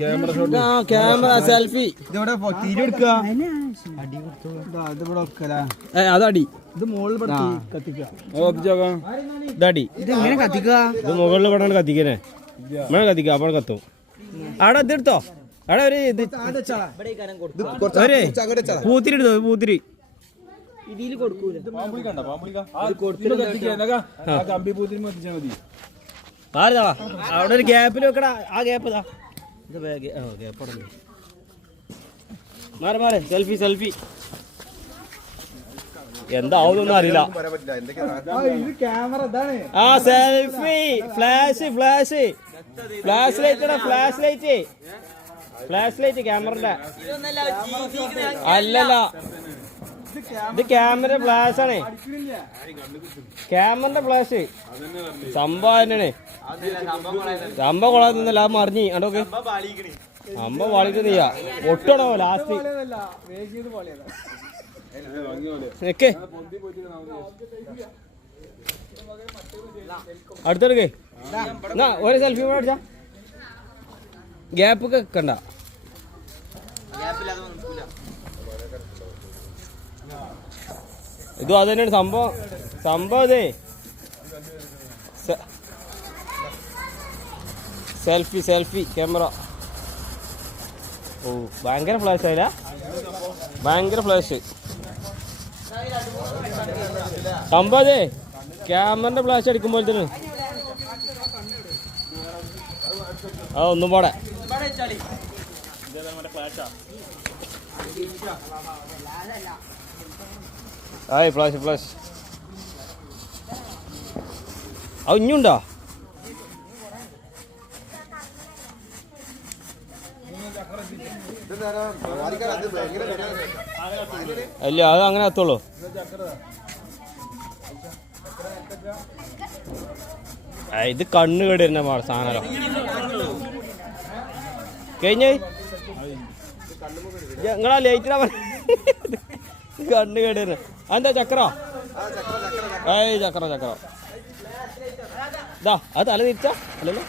Camera shot. ആ camera selfie അതടി. ഇത് മുകളിൽ കത്തിക്കുക. ഇതടി. ഇത് എങ്ങനെ കത്തിക്കുക? ഇത് മുകളിൽ ഇവിടെ കത്തിക്കണേ. ഇവിടെ കത്തിക്കാം അപ്പോൾ കത്തും. അവിടെ ഇതെടുത്തോ അവിടെ ഒരു ഇത്. പൂത്തിരി എടുത്തോ പൂത്തിരി? കമ്പി പൂത്തിരി മതി. ആരുതാ അവിടെ ഒരു ഗ്യാപ്പിൽ വെക്കടാ. ആ ഗ്യാപ്പ് ഇതാ ഇത് ഗ്യാപ്പ് അവിടെ മാറി മാറി. സെൽഫി സെൽഫി എന്താവുന്നൊന്നും അറിയില്ല. ക്യാമറ ആ selfie flash flash flash light flash light flash light ക്യാമറന്റെ അല്ലല്ല. ഇത് ക്യാമറ ഫ്ലാഷ് ആണ്. ക്യാമറന്റെ ഫ്ലാഷ് സംഭവം സംഭവം കൊള്ളാന്നല്ല അത് മറിഞ്ഞ്. അടോക്ക് സംഭവം വാളിക്കുന്നില്ല ഒട്ടണോ ലാസ്റ്റ് അടുത്തെടുക്കേ. എന്നാ ഒരു സെൽഫി കൂടെ അടിച്ചാ. ഗ്യാപ്പ് ഒക്കെ കണ്ട ഇതും അത് തന്നെയാണ് സംഭവം. സംഭവം അതേ സെൽഫി സെൽഫി ക്യാമറ. ഓ ഭയങ്കര ഫ്ലാഷ് ആയില്ല? ഭയങ്കര ഫ്ലാഷ്. സംഭവം അതെ ക്യാമറന്റെ ഫ്ലാഷ് അടിക്കുമ്പോഴത്തേന് ആ ഒന്നും പോടെ. ആയി ഫ്ലാഷ് ഫ്ലാഷ്. ആ ഇഞ്ഞുണ്ടോ അല്ല അത് അങ്ങനെ എത്തുള്ളൂ. ഇത് കണ്ണ് കേടിരുന്ന തന്നെ പാട സാധനം കഴിഞ്ഞ? നിങ്ങളാ ലൈറ്റിനാ കണ്ണ് കേടി തന്നെ എന്താ ചക്രോ? ഏയ് ചക്ര ചക്ര. ഇതാ അത് തല തിരിച്ച? അല്ലല്ലോ.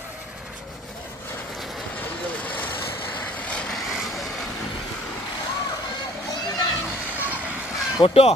പൊട്ടോ